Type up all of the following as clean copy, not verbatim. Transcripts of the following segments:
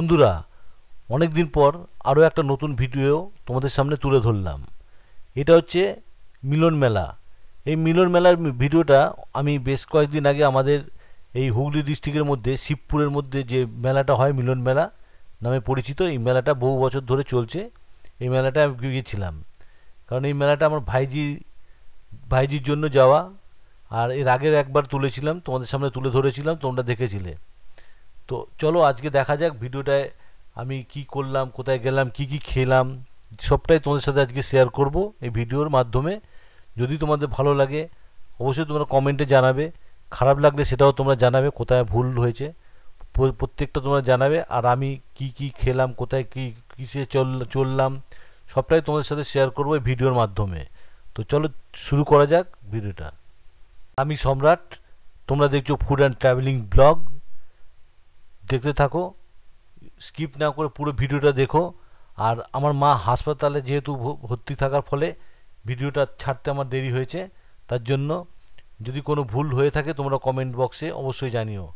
বন্ধুরা, অনেক দিন পর আরও একটা নতুন ভিডিও তোমাদের সামনে তুলে ধরলাম। এটা হচ্ছে মিলন মেলা। এই মিলন মেলার ভিডিওটা আমি বেশ কয়েকদিন আগে আমাদের এই হুগলি ডিস্ট্রিক্টের মধ্যে শিবপুরের মধ্যে যে মেলাটা হয়, মিলন মেলা নামে পরিচিত, এই মেলাটা বহু বছর ধরে চলছে। এই মেলাটা আমি গিয়েছিলাম, কারণ এই মেলাটা আমার ভাইজির জন্য যাওয়া। আর এর আগের একবার তুলেছিলাম, তোমাদের সামনে তুলে ধরেছিলাম, তোমরা দেখেছিলে। তো চলো আজকে দেখা যাক ভিডিওটায় আমি কি করলাম, কোথায় গেলাম, কি খেলাম, সবটাই তোমাদের সাথে আজকে শেয়ার করব এই ভিডিওর মাধ্যমে। যদি তোমাদের ভালো লাগে অবশ্যই তোমরা কমেন্টে জানাবে, খারাপ লাগলে সেটাও তোমরা জানাবে, কোথায় ভুল হয়েছে প্রত্যেকটা তোমরা জানাবে। আর আমি কি খেলাম, কোথায় কিসে চললাম, সবটাই তোমাদের সাথে শেয়ার করবো এই ভিডিওর মাধ্যমে। তো চলো শুরু করা যাক ভিডিওটা। আমি সম্রাট, তোমরা দেখছো ফুড অ্যান্ড ট্রাভেলিং ব্লগ। দেখতে থাকো, স্কিপ না করে পুরো ভিডিওটা দেখো। আর আমার মা হাসপাতালে যেহেতু ভর্তি থাকার ফলে ভিডিওটা ছাড়তে আমার দেরি হয়েছে, তার জন্য যদি কোনো ভুল হয়ে থাকে তোমরা কমেন্ট বক্সে অবশ্যই জানিও।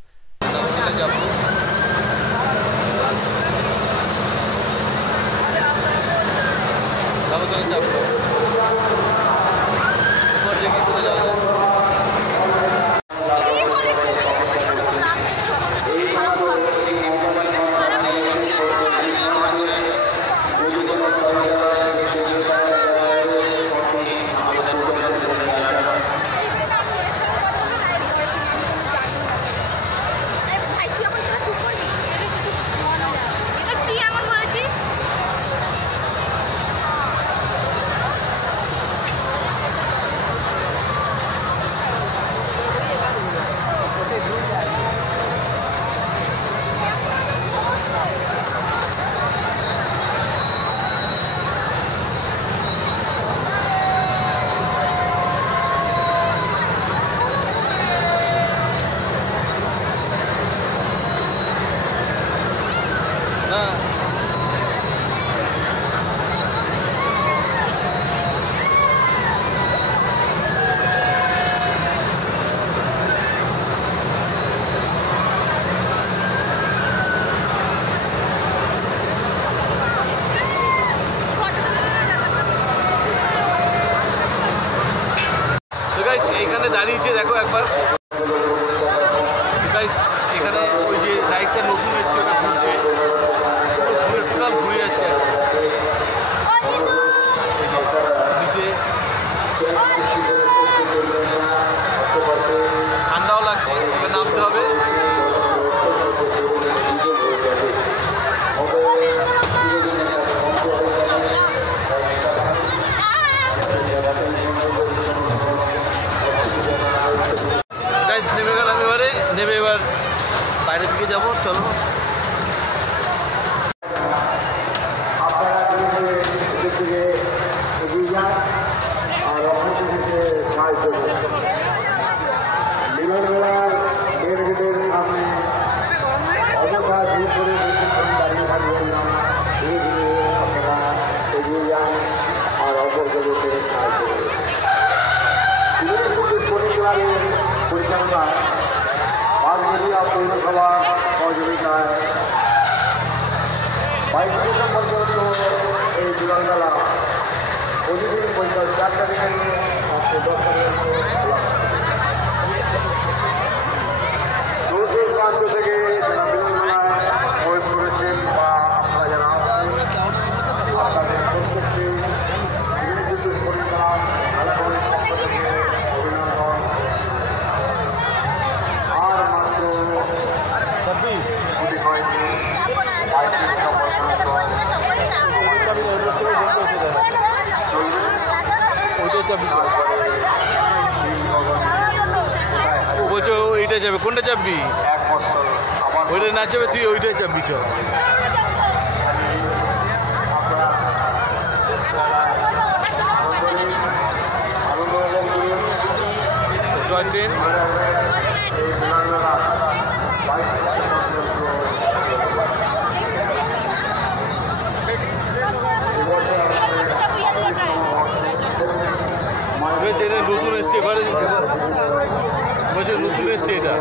এখানে দাঁড়িয়েছে দেখো একবার গাইস, এখানে ওই যে রাইডটা নতুন এসছে ওটা ঘুরছে, টোটাল ঘুরে যাচ্ছে নিচে। ঠান্ডাও লাগছে, এবার নামতে হবে। নেমে গেলাম, নেমে এবার বাইরের দিকে যাবো। চলো পৌরসভা সহযোগিতায় 22 ডিসেম্বর পর্যন্ত এই মিলন মেলা প্রতিদিন বিকাল 4টা থেকে 10টা পর্যন্ত প্রান্ত থেকে যারা মিলন মেলায় প্রবেশ করেছেন বা আপনারা যারা আপনাদের প্রত্যেকটি পরিবার অভিনন্দন। আর মাত্র 26 বলছো এইটা যাবে, কোনটা চাপবি? ওইটা না চাপে তুই ওইটাই চাপবি। চল টয় ট্রেন এটা নতুন এসছে, এবারে নতুন এসছে এটা।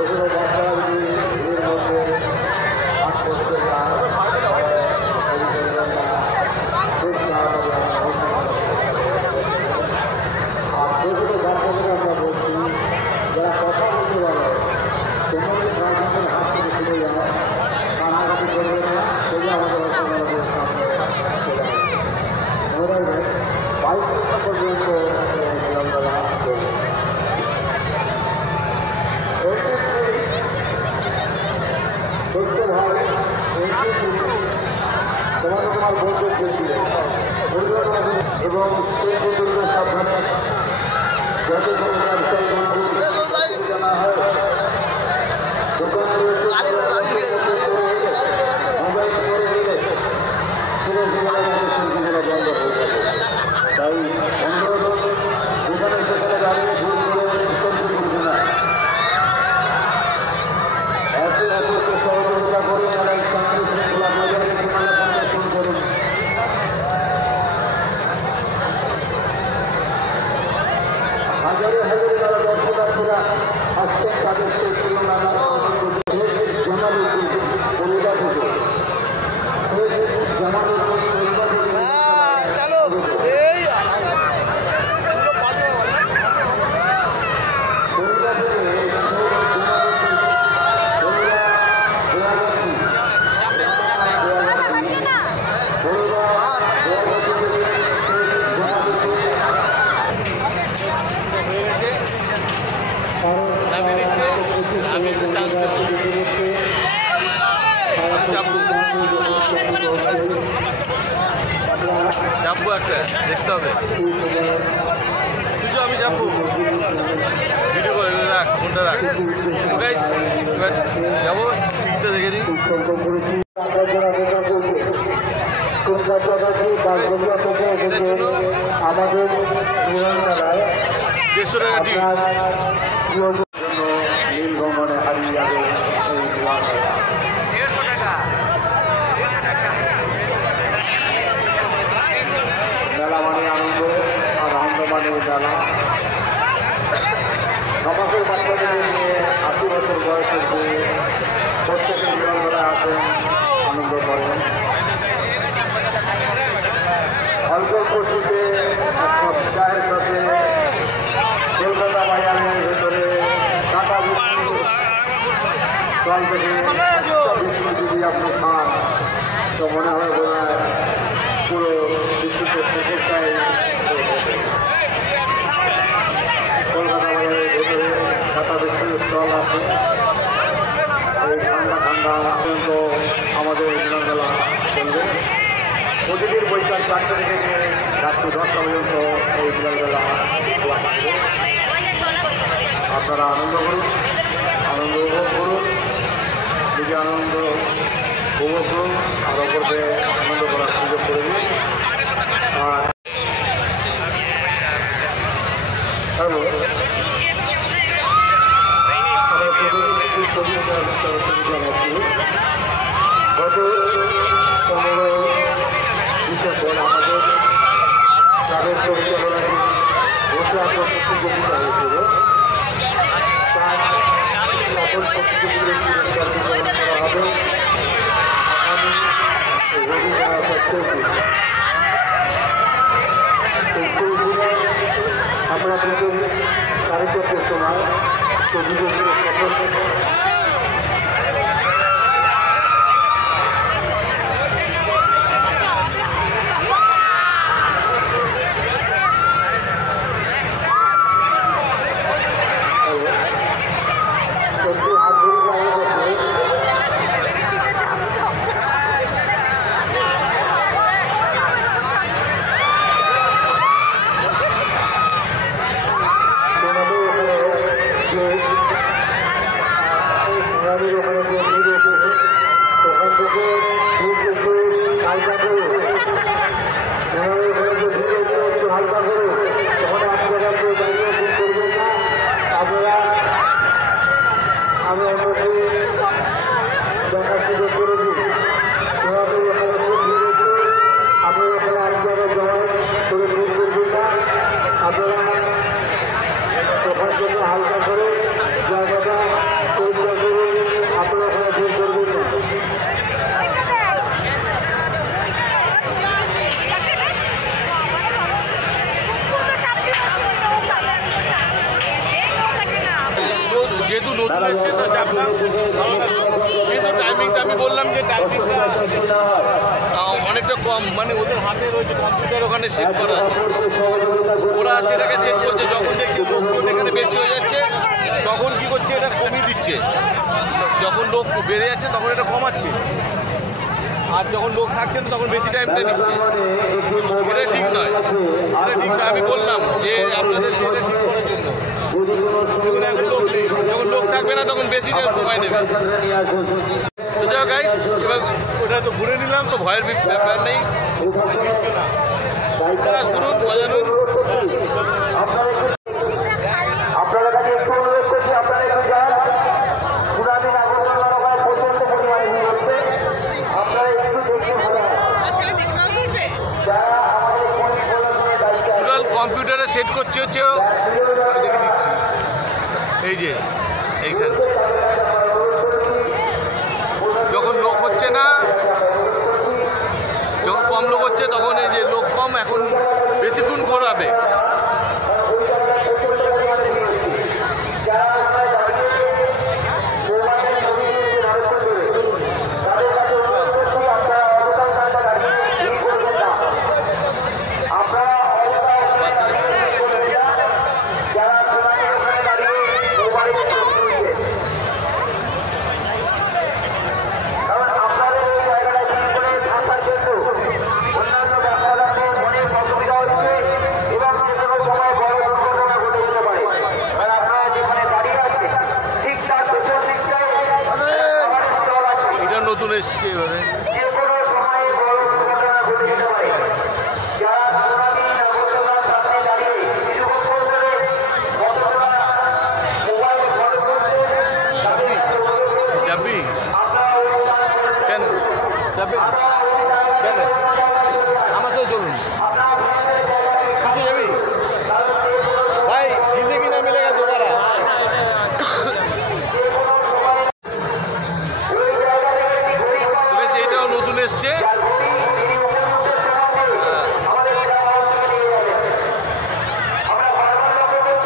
এগুলো বাচ্চারা যদি এর মধ্যে ভাগ করতে চায় আর যেগুলো বাচ্চাদের আমরা বলছি যারা কথা বলতে পারে তোমাদের গার্জেনের হাত থেকে ফিরে যায় কান্নাকাটি করবে না সেটা আমাদের বাচ্চাদের সামনে চলে আসে মনে রাখবেন 22 পর্যন্ত খেলাধুলা চলবে। তোমার বন্ধু এবং সেই বন্ধুদের সাবধানে যাতে কোনো ব্যবসায়ী বন্ধু জানা হয় দোকান মোবাইল করে দিলে পুরো জীবনে বন্ধ হয়ে যাবে। তাই অনুরোধ দোকানের সেখানে দাঁড়িয়ে ভুল করে করবে না সহযোগিতা করে তারা শান্তি শৃঙ্খলা বজায় রেখে মেলা প্রদর্শন করুন। হাজারে হাজারে যারা দর্শনার্থীরা আসছেন তাদের জামালুদ্দিন পরিবার থেকে যাবো একটা দেখতে হবে আমি যাবো ভিডিও করে রাখ ফোনটা রাখ এবার যাবো টিকিটটা দেখে নিই। আমাদের 150 টাকা টিকিট নীলভ্রমণে হারিয়ে যাবে মেলা মানে আনন্দ আর আনন্দ মানে মেলা। সমাজের বাচ্চাদের নিয়ে 80 বছর বয়সের যে প্রত্যেকের মিলনমেলা আসেন আনন্দ করেন। অল্প উপস্থিতে চায়ের সাথে কলকাতা বাজারের ভেতরে টাটা জল থেকে বিষ্ণু যদি আপনি খান তো মনে হয় পুরো বিশ্বকে চিকিৎসায় কলকাতা বাজারের ভেতরে টাটা বিষ্ণুর স্টল আছে। এই ঠান্ডা ঠান্ডা পর্যন্ত আমাদের মিলনমেলা চলবে। প্রতিদিন বৈকাল 4টা থেকে নিয়ে রাত্রি 10টা পর্যন্ত এই মিলনমেলা খোলা থাকবে। আপনারা আনন্দ করুন, আনন্দ উপভোগ করুন, নিজে আনন্দ উপভোগ করুন আর অপরকে আনন্দ করার সুযোগ করে দিন। আর হ্যালো গত 15 ডিসেম্বর আমাদের তাদের পরিচালনায় ঘোষণা প্রতিযোগিতা হয়েছিল। তার সকল প্রতিযোগীদের পুরস্কার বিতরণ করা হবে আগামী রবিবার 24 আমরা দুজন 4:30 সময় প্রতিযোগীদের সকলকে নতুন এসছে তো চাপলাম, কিন্তু টাইমিংটা আমি বললাম যে টাইমিংটা অনেকটা কম, মানে ওদের হাতে রয়েছে কম্পিউটার, ওখানে সেট করা আছে, ওরা সেটাকে সেট করছে। যখন দেখছি লোকজন এখানে বেশি হয়ে যাচ্ছে তখন কী করছে, এটা কমিয়ে দিচ্ছে। যখন লোক বেড়ে যাচ্ছে তখন এটা কমাচ্ছে, আর যখন লোক থাকছে না তখন বেশি টাইমটা নিচ্ছে। এটা ঠিক নয়, এটা ঠিক নয়। আমি বললাম যে আপনাদের সেটা ঠিক করার জন্য, দেখুন এখন লোক নেই, যখন লোক থাকবে না তখন বেশি সময় নেবে। তো যাও গাইস, এবার ওটা তো ঘুরে নিলাম, তো ভয়ের ব্যাপার নেই, কিচ্ছু না। ঘুরুন, মজা নিন। আপনারা কাছে একটু অনুরোধ করছি, আপনারা একটু যান। পুরানি নাগরদোলা নৌকায় প্রচন্ড পরিমাণে ভিড় হচ্ছে, আপনারা একটু দেখে ভালো হয়। যারা আমাদের পুলিশ প্রশাসনের দায়িত্বে আছে, টোটাল কম্পিউটারে সেট করছে হচ্ছে, দেখে দিচ্ছি, এই যে এইখানে যখন লোক হচ্ছে না, যখন কম লোক হচ্ছে তখন এই যে লোক কম, এখন বেশিক্ষণ ঘোরাবে। নতুন এসছে এবারে, যাবি কেন? যাবি কেন? আমার সাথে চলুন, শুধু যাবি ভাই, জিন্দগি না মিলেগা दोबारा। এইটাও নতুন এসছে,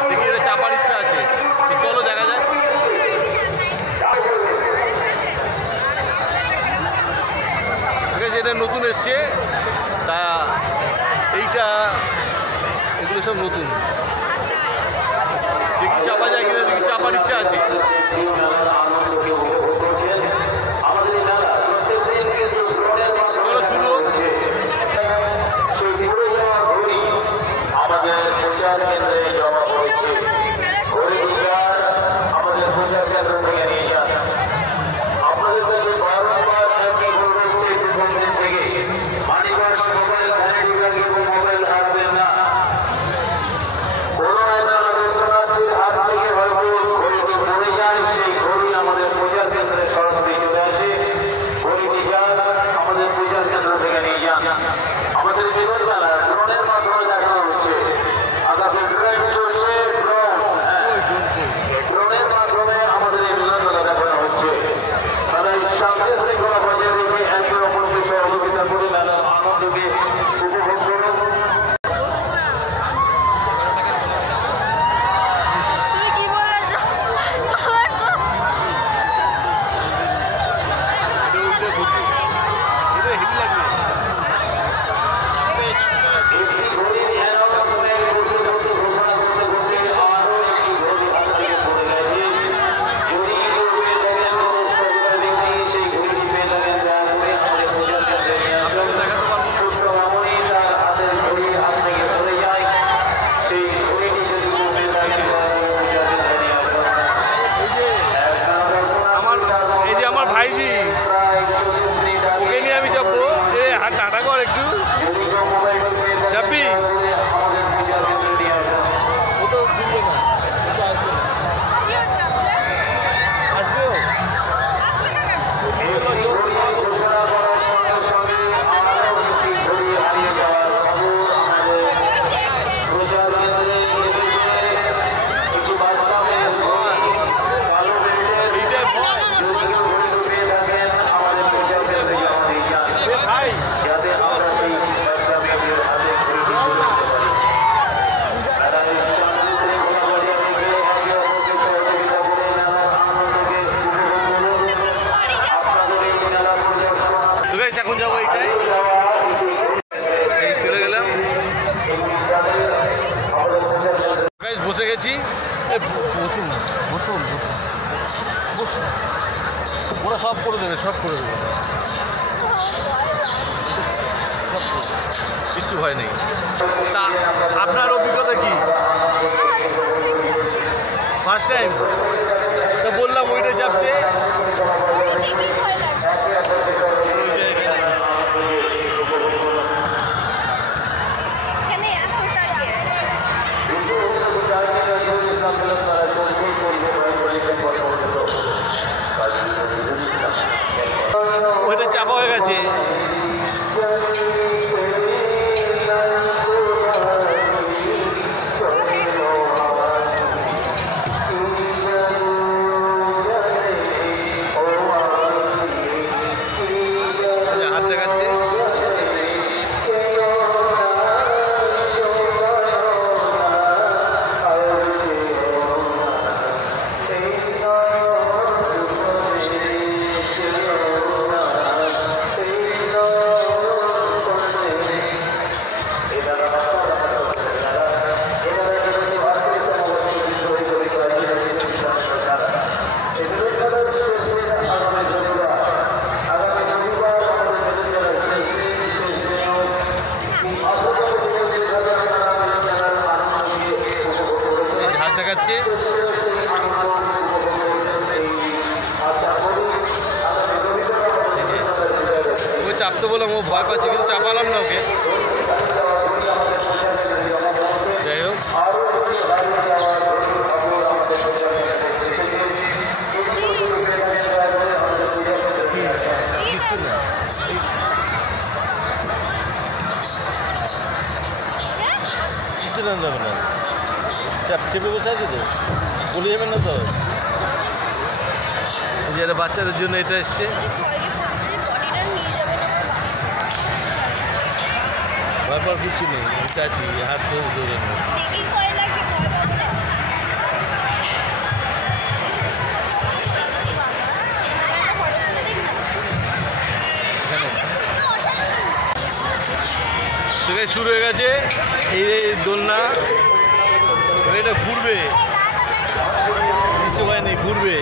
দেখি এটা চাপার ইচ্ছা আছে, চলো দেখা যাক। ঠিক আছে, এটা নতুন এসছে, তা এইটা এগুলো সব নতুন, দেখি চাপা যায় কিনা, দেখি চাপার ইচ্ছা আছে। চলো শুরু হোক। আমাদের প্রচার কেন্দ্রে জমা হয়েছে, আমাদের প্রচার কেন্দ্র থেকে নিয়ে যান। আপনাদের কাছে বারবার আমি বলবো থেকে মানিকগঞ্জ মোবাইল ভ্যানিটি ব্যাগ এবং মোবাইল হারবেন না। কোনো একটা রবীন্দ্রনাথের হাত থেকে হয়তো ঘড়িটি পড়ে যায়, সেই ঘড়ি আমাদের প্রচার কেন্দ্রে সরাসরি চলে আসে। ঘড়িটি যান, আমাদের প্রচার কেন্দ্র থেকে নিয়ে যান। আমাদের বিগতবেলা ড্রোনের মাধ্যমে দেখানো হচ্ছে, আকাশে ট্রেন চলছে, ড্রোন আছি। বসুন বসুন বসুন বসুন, ওরা সব করে দেবে, সব করে দেবে, সব করে দেবে, কিচ্ছু ভয় নেই। তা আপনার অভিজ্ঞতা কি? First time? তা বললাম ওইটা চাপতে। ওইটা চাপা হয়ে গেছে। হাত দেখাচ্ছে। হাত দেখাচ্ছে। ওকে চাপতে বললাম, ও ভয় পাচ্ছে, কিন্তু চাপালাম না ওকে। যাই হোক, কিছু না যাবে না, চাপ চেপে বসে আছে তো, বলে যাবেন না তো। যারা বাচ্চাদের জন্য এটা এসছে, ভয় পাওয়ার কিছু নেই, এটা আছি, হাত ধরে ধরে থেকে শুরু হয়ে গেছে এই দোলনা। এটা ঘুরবে, কিছু ভয় নেই, ঘুরবে।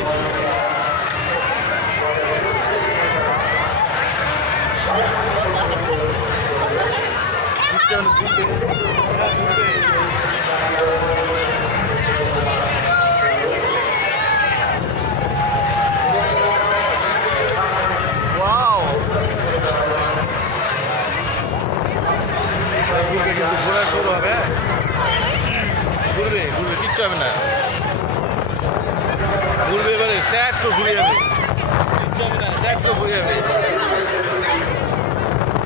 ঘোরা শুরু হবে, ঘুরবে ঘুরবে, কিচ্ছু হবে না, ঘুরবে। এবারে স্যাট তো ঘুরে যাবে, কিচ্ছু হবে না, স্যাট তো ঘুরে যাবে।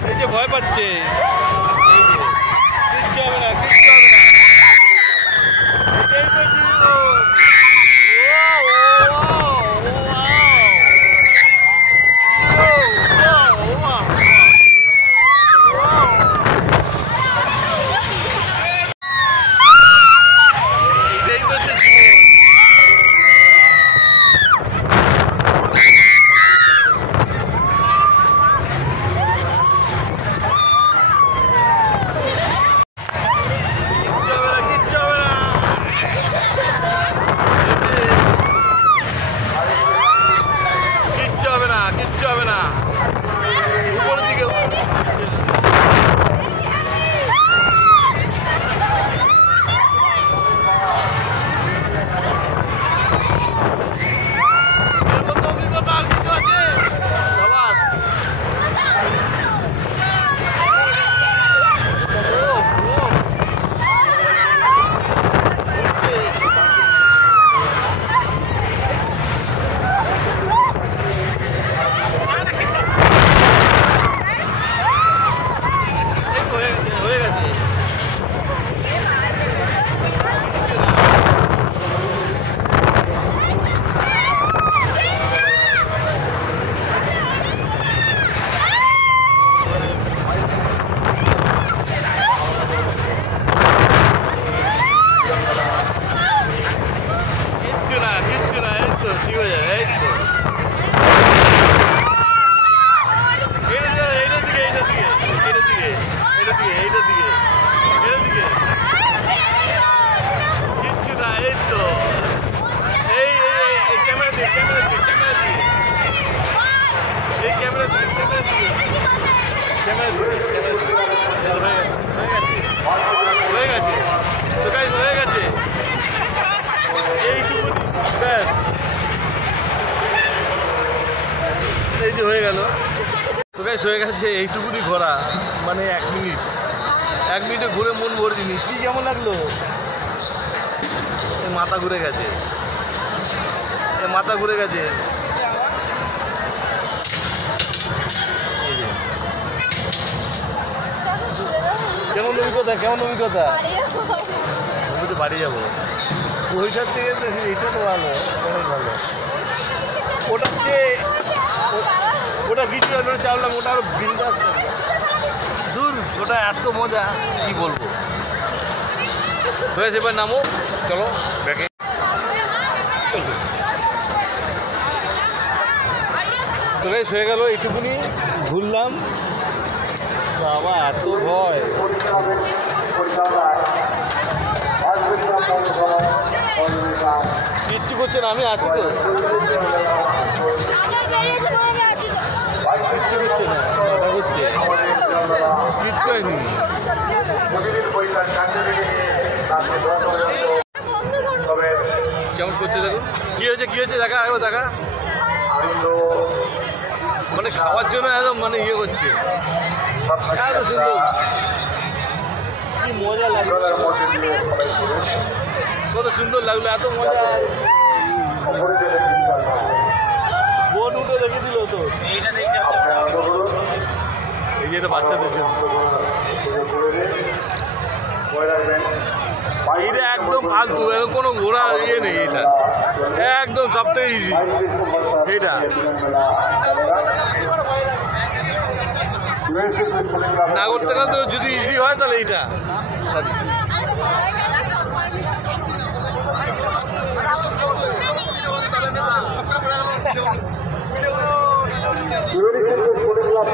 এই যে ভয় পাচ্ছে, এই যে কিচ্ছু হবে না, কিচ্ছু হবে না, এটাই তো জীবন। গাইস হয়ে গেছে এইটুকুনি ঘোরা, মানে 1 মিনিটে ঘুরে মন ভরে দিনি। কি কেমন লাগলো? মাথা ঘুরে গেছে, মাথা ঘুরে গেছে। কেমন অভিজ্ঞতা, কেমন অভিজ্ঞতা? আমি তো বাড়ি যাবো। ওইটার থেকে এইটা তো ভালো, অনেক ভালো। ওটার চেয়ে ওটা কিছু চাইলাম, ওটা আরো বিন্দাস দূর, ওটা এত মজা কি বলবো। হয়েছে, এবার নামো, চলো ব্যাকে। তো গাইস হয়ে গেল এইটুকুনি, ঘুরলাম। বাবা এত ভয়, কিচ্ছু করছে না, আমি আছি তো, কিচ্ছু করছে না, মাথা ঘুরছে, কিচ্ছু হয়নি। কেমন করছে দেখো, কি হয়েছে দেখা, আরে দেখা, মানে খাওয়ার জন্য একদম মানে ইয়ে করছে, এত সুন্দর, কি মজা লাগলো, কত সুন্দর লাগলো, এত মজা। বোন উঠে দেখে দিল তো, এইটা দেখছে, এই যে এটা বাচ্চাদের জন্য, এইটা একদম ফালতু, কোনো ঘোরা ইয়ে নেই, এটা একদম সব থেকে ইজি। এইটা না করতে গেলে তো যদি ইজি হয় তাহলে এইটা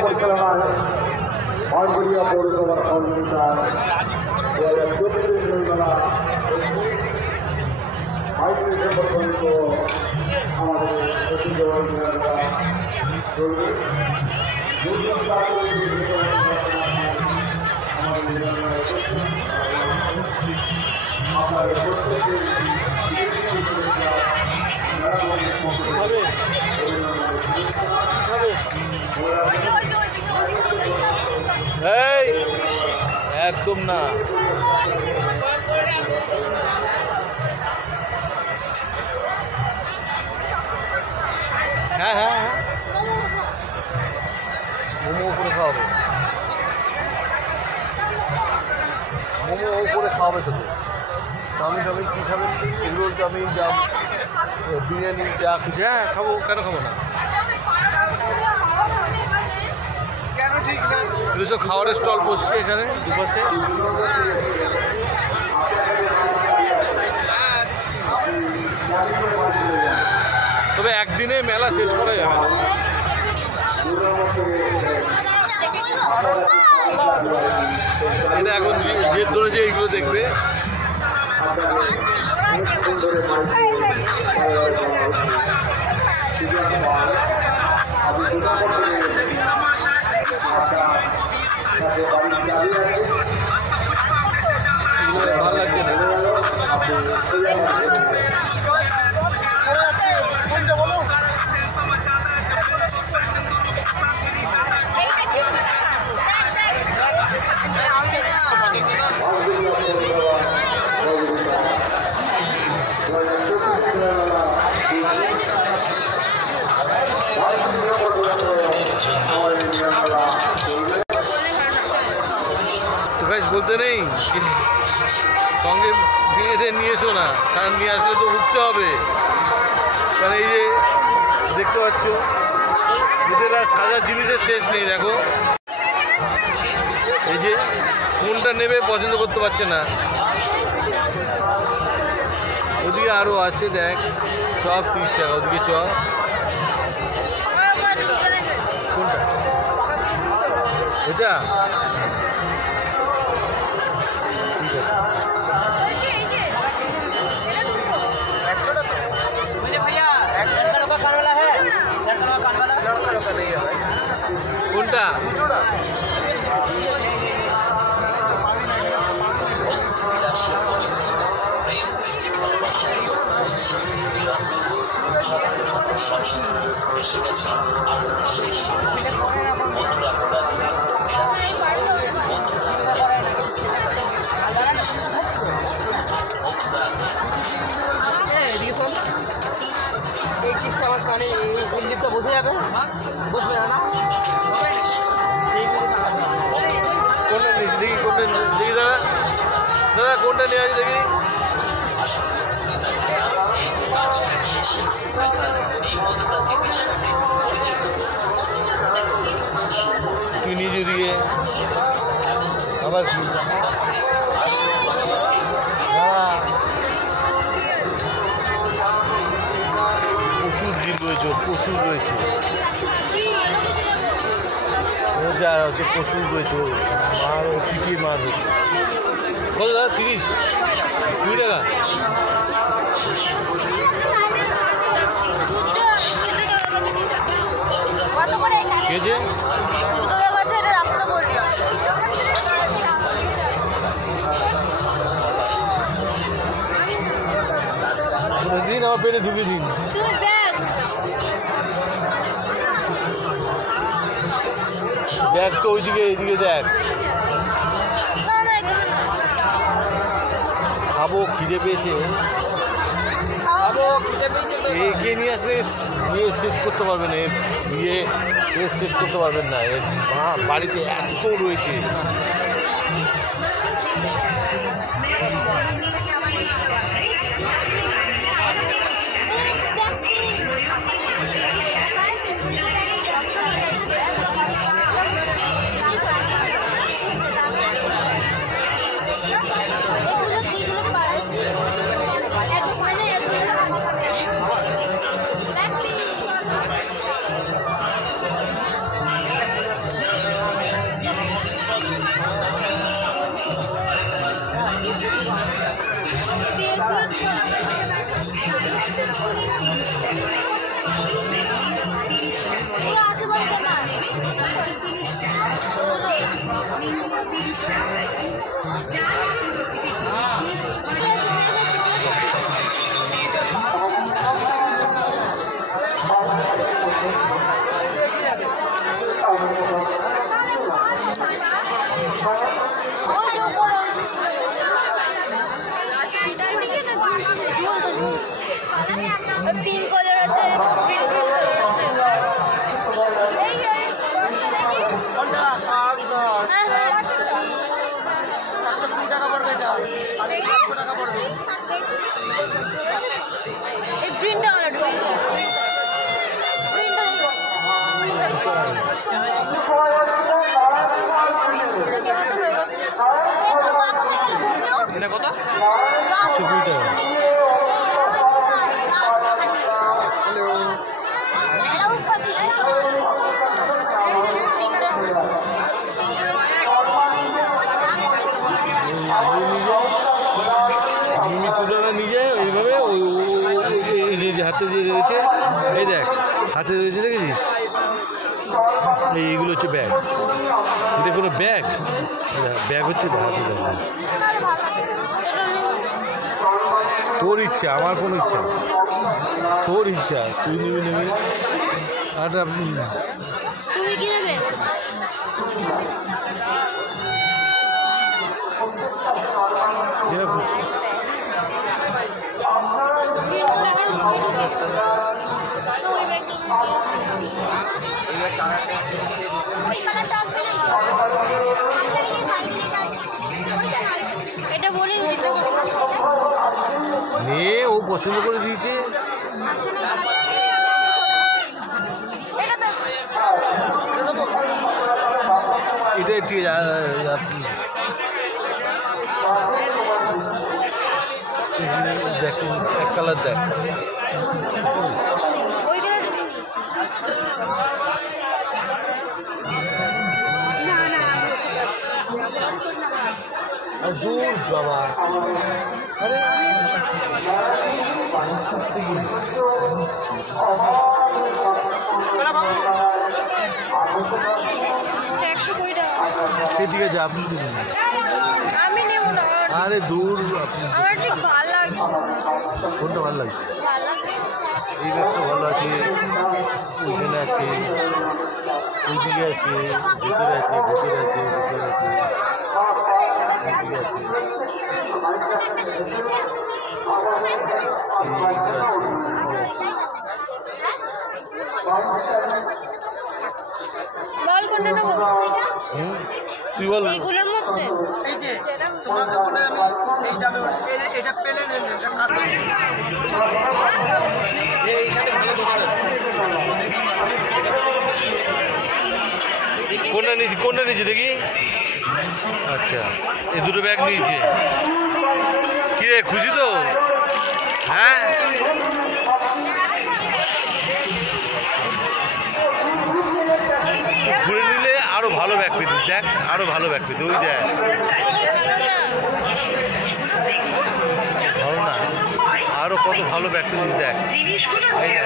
পরিচালনায় হরগড়িয়া পৌরসভার সহযোগিতায় 2024 মেলা 22 ডিসেম্বর পর্যন্ত আমাদের চলবে। আপনাদের প্রত্যেকের একদম না, হ্যাঁ হ্যাঁ হ্যাঁ, মোমো করে খাওয়াবে, মোমো করে খাওয়াবে তোকে। আমি সবাই কী খাবেন? এগুলো তো আমি যা বিরিয়ানি যা খুশি, হ্যাঁ খাবো, কেন খাবো না, কেন ঠিক না। এগুলো সব খাবারের স্টল বসছে এখানে দুপাশে। তবে একদিনে মেলা শেষ করা যাবে না। এটা এখন জেদ ধরেছে এইগুলো দেখবে। ভালো লাগছে না। তো গাইস বলতে নেই, সঙ্গে মেয়েদের নিয়ে এসো না, কারণ নিয়ে আসলে তো উঠতে হবে। কারণ এই যে দেখতে পাচ্ছ এদের আর সাজার জিনিসের শেষ নেই। দেখো এই যে কোনটা নেবে পছন্দ করতে পারছে না। ওদিকে আরও আছে, দেখ সব 30 টাকা। ওদিকে চ, কোনটা এটা? ঠিক আছে, কোনটা? সব চুপটা বসে যাবে, বসবে না। কোনটা নিয়েছি দেখি, কোনটা দেখি দাদা, দাদা কোনটা নিয়ে আছে দেখি। তুই নিয়ে দিকে আবার কি প্রচুর দিন রয়েছে, প্রচুর রয়েছে, যা হচ্ছে প্রচুর রয়েছে। মার পিটিয়ে মার কত দাদা? 30 2 টাকা। কেছে দিন আমার পেটে ঢুকে দিন। দেখ তো ওইদিকে, এইদিকে দেখ। খাবো, খিদে পেয়েছে। একে নিয়ে আসলে নিয়ে শেষ করতে পারবেন, এর নিয়ে শেষ করতে পারবেন না। এর বাড়িতে এত রয়েছে। পিঙ্ক কালার আছে, এই প্রিন্টটা আমার এটা কত? 20 টাকা। নিয়ে যায় এইভাবে, এই যে হাতে যে রয়েছে, এই দেখ হাতে রয়েছে, দেখেছিস? এইগুলো হচ্ছে ব্যাগ। এটা কোনো ব্যাগ? ব্যাগ হচ্ছে হাতে দেখ। তোর ইচ্ছা, আমার কোনো ইচ্ছা, তোর ইচ্ছা, তুই নেবে নেবে। আর তুমি কি নেবে? এটা বলে নে, ও পছন্দ করে দিয়েছে। এটা ঠিক আছে। দেখ এক কালার দেখ। দূর বাবা, আরে সেদিকে যা, আপনি আমি নেব না। আরে দূর, আমার ঠিক ভালো লাগছে। কোনটা ভালো লাগছে? এই ব্যাগটা ভালো আছে, ওইখানে আছে, ওইদিকে আছে, ভিতরে আছে, ভিতরে আছে, ভিতরে আছে, ওইদিকে আছে, বল কোনটা নেবো? তুই বল। এইগুলোর মধ্যে এই যে যেটা তোমাকে বলে আমি এই দামে এটা পেলে নেন এটা কাটবে এইখানে ভালো দোকান কোনটা নিয়েছি দেখি। আচ্ছা, এই দুটো ব্যাগ নিয়েছে। কি রে, খুশি তো? হ্যাঁ, ঘুরে নিলে আরো ভালো ব্যাগ পেতিস। দেখ, আরো ভালো ব্যাগ পেতি। ওই দেখ, ভালো না, আরো কত ভালো ব্যাগ পেতিস। দেখ, এই দেখ,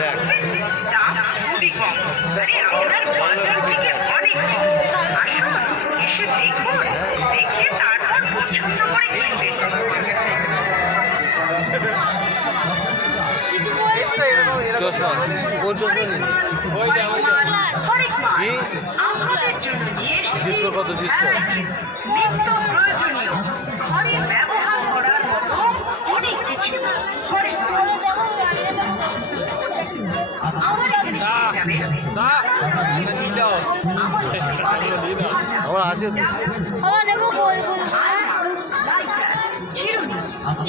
দেখ, কিছু বলছিস না? চশমা, কোন চশমা নিবি? কি জিনিস কত জিনিস? আমার আছে তো। আমার নেবো গোল গোল।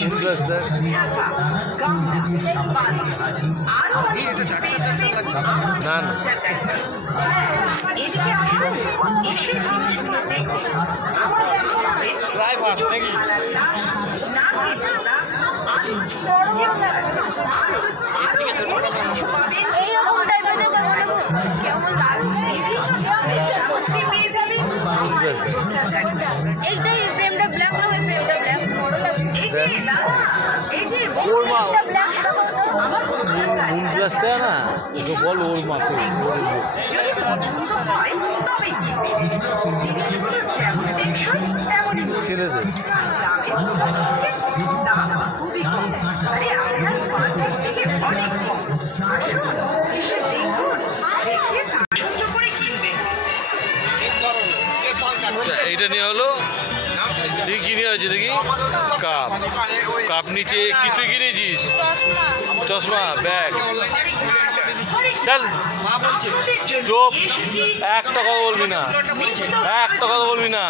ইনগ্লাস দেখ। না না, ট্রাই ফার্স্ট নাকি? এইরকম টাইপের দেখো নেবো, কেমন লাগবে? ইনগ্লাস এইটাই ফ্রেমটা ব্ল্যাক না, ওই ফ্রেমটা ব্ল্যাক বড় লাগবে। দেখ, ওর মা ফ্রেমটা ব্ল্যাক দেখো তো। ইনগ্লাসটা না, ওকে বল ওর মা কই, ওর বউ। ছেড়ে দে। এইটা নিয়ে হলো, দেখি কি নিয়ে হয়েছে দেখি। কাপ, কাপ নিচে কি তুই কিনেছিস? চশমা, ব্যাগ। চল চুপ, একটা কথা বলবি না, একটা কথা বলবি না।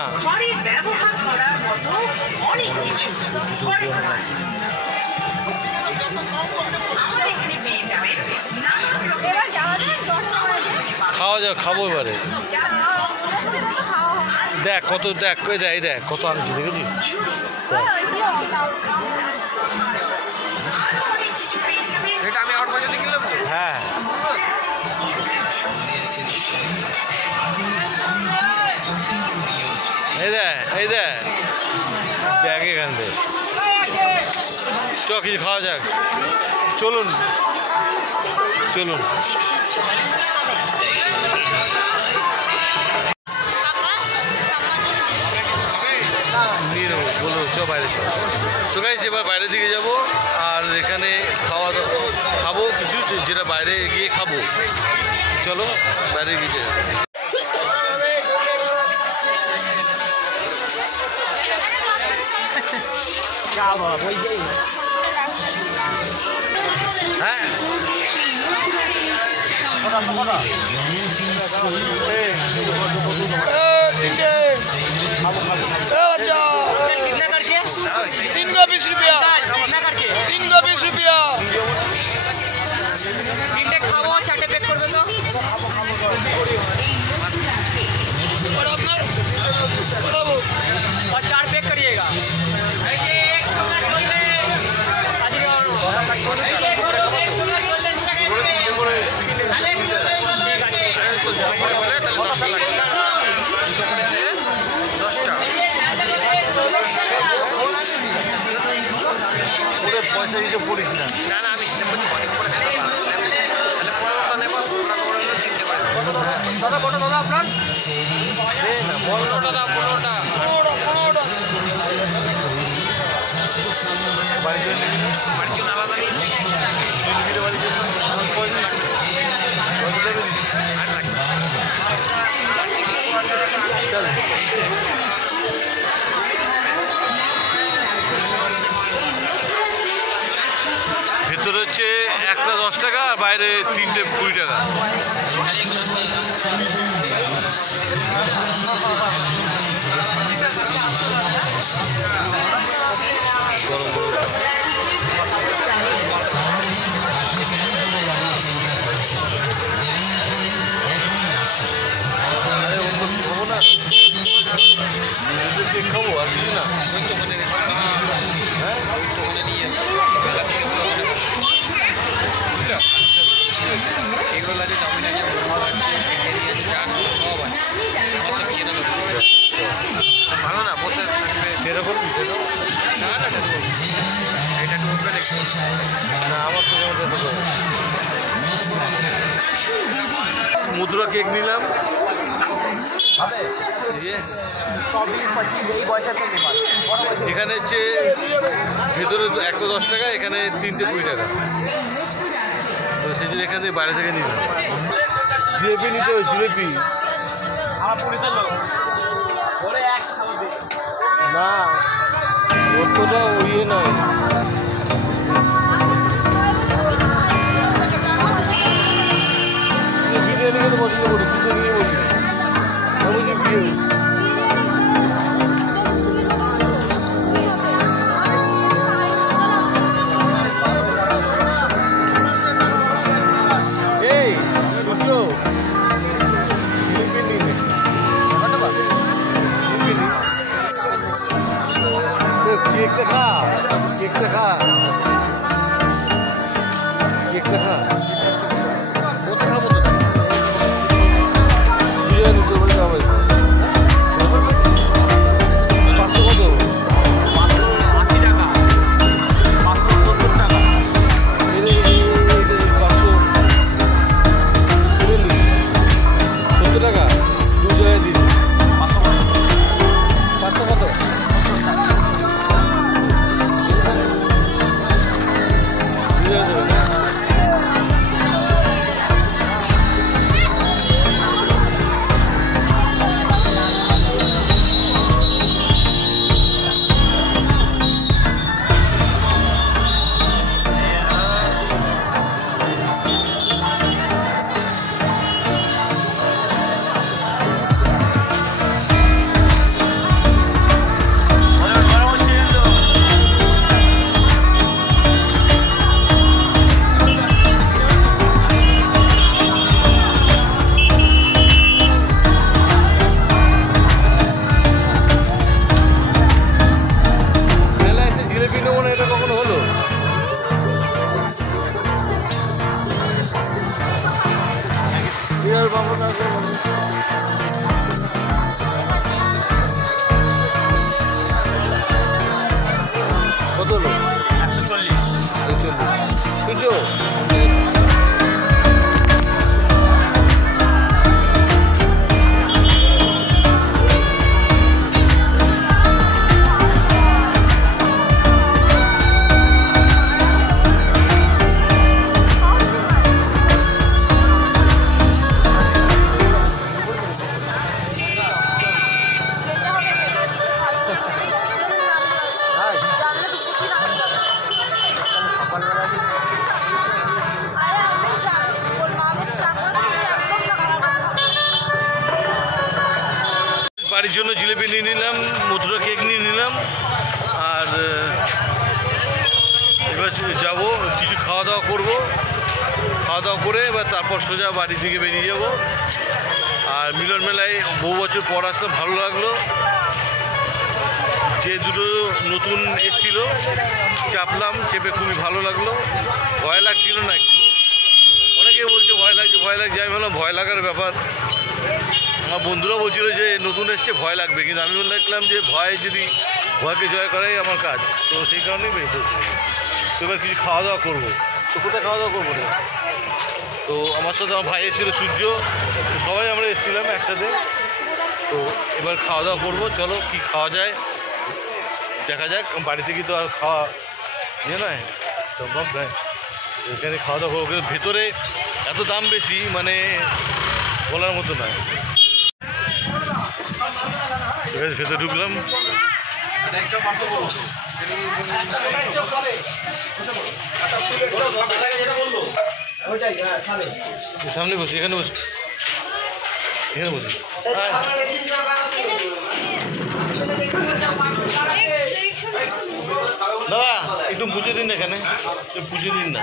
এবার যাওয়া যায় 10টা বাজে। খাওয়া যাক, খাবো এবারে। হচ্ছে না তো খাওয়া হবে। দেখ কত, দেখ ওই দেখ, এই দেখ কত আনছি দেখেছিস? ওই যে এটা আমি 8 বাজে কিনলাম তো হ্যাঁ, এই দেখ, এই দেখ, দেখ এখান থেকে। চ কিছু খাওয়া যাক, চলুন চলুন। নিয়ে নেবো, বলবো চ বাইরে চ। তো গাইস, এবার বাইরের দিকে যাব, আর এখানে খাওয়া দাওয়া খাবো কিছু, যেটা বাইরে গিয়ে খাবো। চলো বাইরে গিয়ে যাবো। হ্যাঁ, कितना कर छे 3 का 20 रुपया कितना कर छे 3 का 20 रुपया তিনটে খাবো চারটে পেক করবে তো और আপনার बराबर और 4 पैक करिएगा ऐसे एक चॉकलेट बोलले आज ওদের পয়সা দিতে পড়িস না। না না আমি দাদা কত দাদা আপনার না বল না, 15টা বাড়ি চলে বাড়ির জন্য আলাদা নেই বাড়ি চলে পয়সা দেবে। আর লাগবে চল ভেতরে হচ্ছে বাইরে 3টে 20 টাকা। খাবো আর কিছু না। এগুলো আছে চাউমিন আছে, মোমো আছে, বিরিয়ানি আছে, চাট সব আছে। আমার সব খেয়ে নেবো। ভালো না বসে থাকবে সেরকম না না এটা ঢুকবে দেখি না, আমার তো যেমন মুদ্রা কেক নিলাম। এখানে হচ্ছে ভেতরে 110 টাকা, এখানে 3টে 20 টাকা। তো সেই জন্য এখান থেকে বাইরে থেকে নিলাম। জিলেপি নিতে হবে, জিলেপি। আমার পুলিশের লোক না অতটা ইয়ে নয়। বিরিয়ানি খেতে পছন্দ করি, চিকেন নিয়ে বলি আমি যে বিরিয়ানি। এই বুঝছো জিলিপি নিয়ে কেকটা খা, কেকটা খা, কেকটা খা। বসে খাবো তো বিরিয়ানি তো বলে হবে। 500 কত? 580 টাকা 570 টাকা। 500 টাকা 2 জায়গায় দিন। 500 কত? কত হলো? 140 তুজো বাড়ির জন্য জিলেপি নিয়ে নিলাম, মথুরা কেক নিয়ে নিলাম। আর এবার যাব কিছু খাওয়া দাওয়া করবো, খাওয়া দাওয়া করে এবার তারপর সোজা বাড়ি থেকে বেরিয়ে যাব। আর মিলন মেলায় বহু বছর পর আসলাম, ভালো লাগলো। যে দুটো নতুন এসেছিলো চাপলাম, চেপে খুবই ভালো লাগলো। ভয় লাগছিল না একটু। অনেকে বলছে ভয় লাগছে ভয় লাগছে, আমি বললাম ভয় লাগার ব্যাপার। আমার বন্ধুরা বলছিল যে নতুন এসছে ভয় লাগবে, কিন্তু আমি দেখলাম যে ভয়কে জয় করাই আমার কাজ। তো সেই কারণেই বেশ তো এবার কিছু খাওয়া দাওয়া করবো। তো কোথায় খাওয়া দাওয়া করবো রে? তো আমার সাথে আমার ভাই এসেছিলো সূর্য, সবাই আমরা এসেছিলাম একসাথে। তো এবার খাওয়া দাওয়া করবো, চলো কি খাওয়া যায় দেখা যাক। বাড়ি থেকে তো আর খাওয়া ইয়ে নয়, সম্ভব নয়। এখানে খাওয়া দাওয়া করবো, কিন্তু ভেতরে এত দাম বেশি, মানে বলার মতো নয়। ভেতরে ঢুকলাম, সামনে বসি, এখানে বসি, এখানে বসি। দাদা একটু মুছে দিন না, এখানে একটু মুছে দিন না।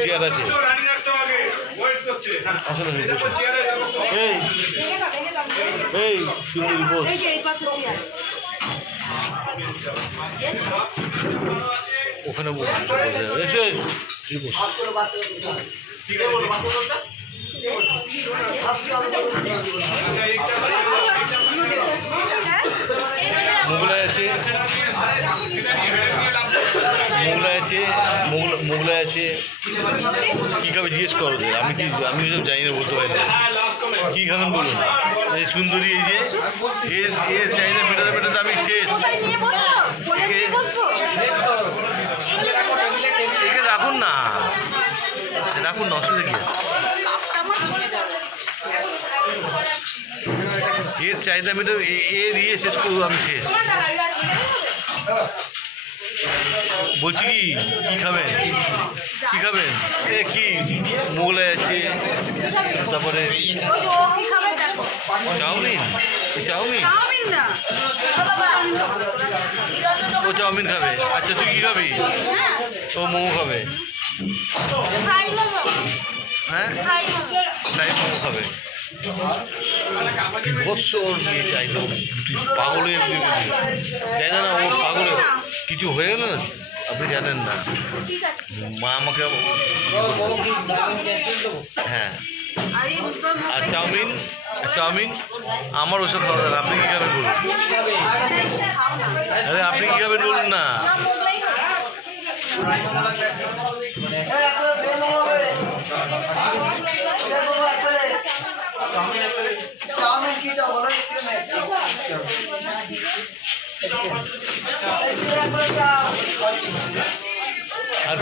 চেয়ার আছে, এই সুন্দরী বস। ওখানে এসে মোগলাই আছে, মোগলাই আছে, মোগলাই আছে। কী খাবে জিজ্ঞেস করো, আমি সব জানি না, বলতে পারি না। কী খাবেন বলুন? এই সুন্দরী, এই যে এর চাহিদা মেটাতে আমি শেষ। একে রাখুন না, রাখুন না, অসুবিধা কি? এর চাহিদা মেটাতে এর শেষ করবো আমি, শেষ। বলছি কি খাবেন, কি খাবেন? এ কি মোগলাই আছে, তারপরে চাউমিন, চাউমিন, ও চাউমিন খাবে। আচ্ছা তুই কি খাবি? ও মোমো খাবে। হ্যাঁ, ফ্রাই মোমো খাবে। বৎসর নিয়ে চাইবে, পাগলের চাইবে না, ও পাগলের কিছু হয়ে গেল না, আপনি জানেন না। মা আমাকে হ্যাঁ, আর চাউমিন, চাউমিন আমার ওসব খাওয়া যাবে। আপনি কী খাবেন বলুন? আরে আপনি কী খাবেন বলুন না। চাউমিন কি চাও বলো? আর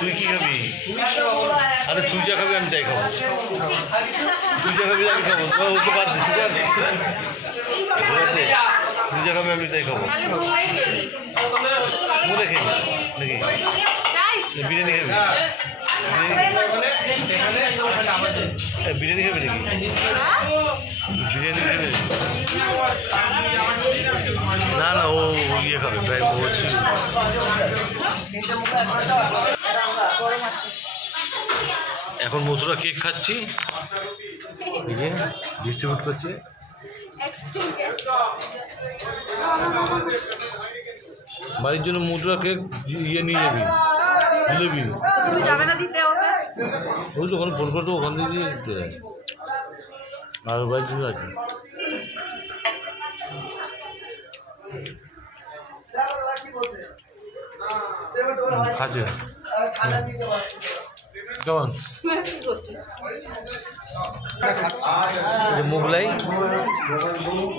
তুই কি খাবি? আরে তুই যা খাবি আমি তাই খাবো, তুই যা খাবি আমি খাবো। ও তো পারছি, তুই যা খাবি আমি তাই খাবো। মুড়ে খেয়ে নাকি বিরিয়ানি খাবি? বিরিয়ানি খাবি নাকি? বিরিয়ানি খাবি না? না, ও ইয়ে খাবে, প্রায় বলছি। এখন মথুরা কেক খাচ্ছি, এই যে ডিস্ট্রিবিউট করছে। বাড়ির জন্য মথুরা কেক ইয়ে নিয়ে যাবি, জিলেবি। ওই তো ওখানে ফোন করতো, ওখান থেকে দিয়ে চলে যায়। আর বাড়ির জন্য আছে। খাচ্ছে কেমন? মোগলাই,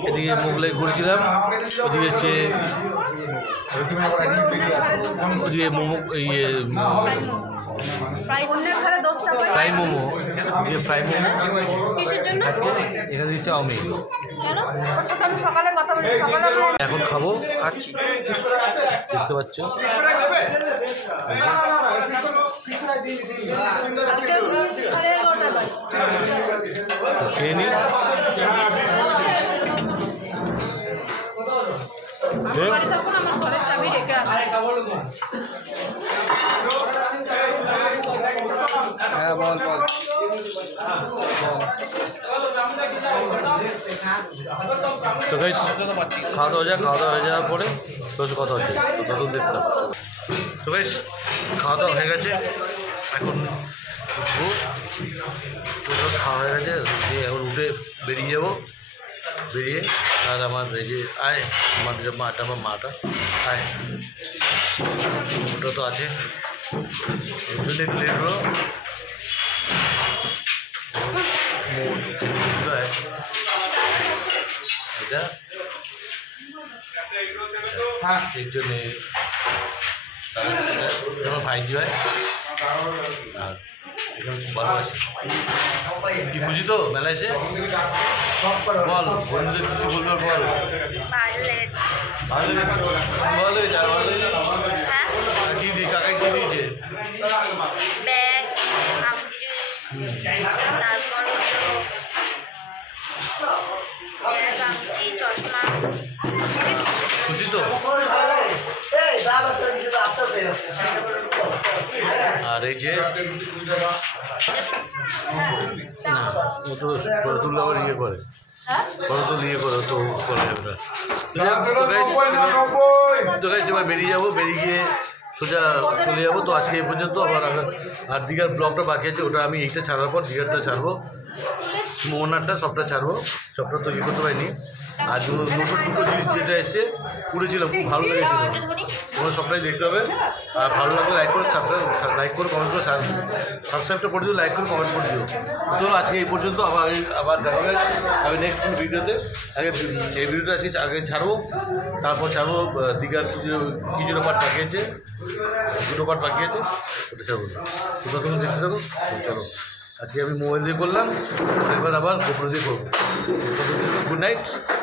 এদিকে মোগলাই করেছিলাম, ওদিকে হচ্ছে ওদিকে মোমো, ইয়ে ফ্রাই মোমো, যে ফ্রাই মোমো খাচ্ছে, এখানে দিচ্ছে চাউমিন। এখন খাবো, খাচ্ছি, দেখতে পাচ্ছ। খেয়ে নি। হ্যাঁ বল বল। তো গাইস খাওয়া দাওয়া হয়ে যাওয়ার পরে তোর সাথে কথা হচ্ছে, নতুন দেখলাম। তো গাইস খাওয়া দাওয়া হয়ে গেছে, এখন উঠবো। খাওয়া হয়ে গেছে, এখন উঠে বেরিয়ে যাবো। বেরিয়ে আর আমার এই যে আয়, আমাদের মাটা, আমার মাটা আয়, ওটা তো আছে। লেট হলো, এটা এর জন্যে আমার ভাইজি হয়, আর এখানে খুব ভালোবাসি। কি খুশি তো মেলা এসে? বল বন্ধুদের কিছু বলবে, বল। ভালো লেগেছে। ভালো লেগেছে, ভালো লেগেছে, আর ভালো লেগেছে। হ্যাঁ, আর কি দিয়ে কাকাই কি দিয়েছে? ব্যাগ, আংটি, তারপর হলো ব্যাগ, আংটি, চশমা। খুশি তো? আর এই যে না, ও তো ফটোতুল আবার ইয়ে করে, ফটোতুল ইয়ে করে তো করা যাবে না। তো গাইস এবার বেরিয়ে যাবো, বেরিয়ে গিয়ে সোজা চলে যাবো। তো আজকে এই পর্যন্ত। আবার আর দীঘার ব্লগটা বাকি আছে, ওটা আমি এইটা ছাড়ার পর দীঘারটা ছাড়বো, মোহনারটা সবটা ছাড়বো, সবটা তৈরি করতে পারিনি। আর নতুন দুটো জিনিস যেটা এসছে করেছিলাম, খুব ভালো লেগেছিল, তোমার সবটাই দেখতে হবে। আর ভালো লাগলে লাইক করে লাইক করে কমেন্ট করে সাবস্ক্রাইবটা করে দিও, লাইক করে কমেন্ট করে দিও। চলো আজকে এই পর্যন্ত, আবার দেখা হবে আমি নেক্সট কোনো ভিডিওতে। আগে এই ভিডিওটা আগে ছাড়বো, তারপর ছাড়বো দীঘার কিছু পার্ট বাকি আছে, দুটো পার্ট বাকি আছে, ওটা ছাড়বো। তোমরা তুমি দেখতে থাকো। চলো আজকে আমি মোবাইল দিয়ে করলাম, এবার আবার গোপ্রো দিয়ে করবো। Good night.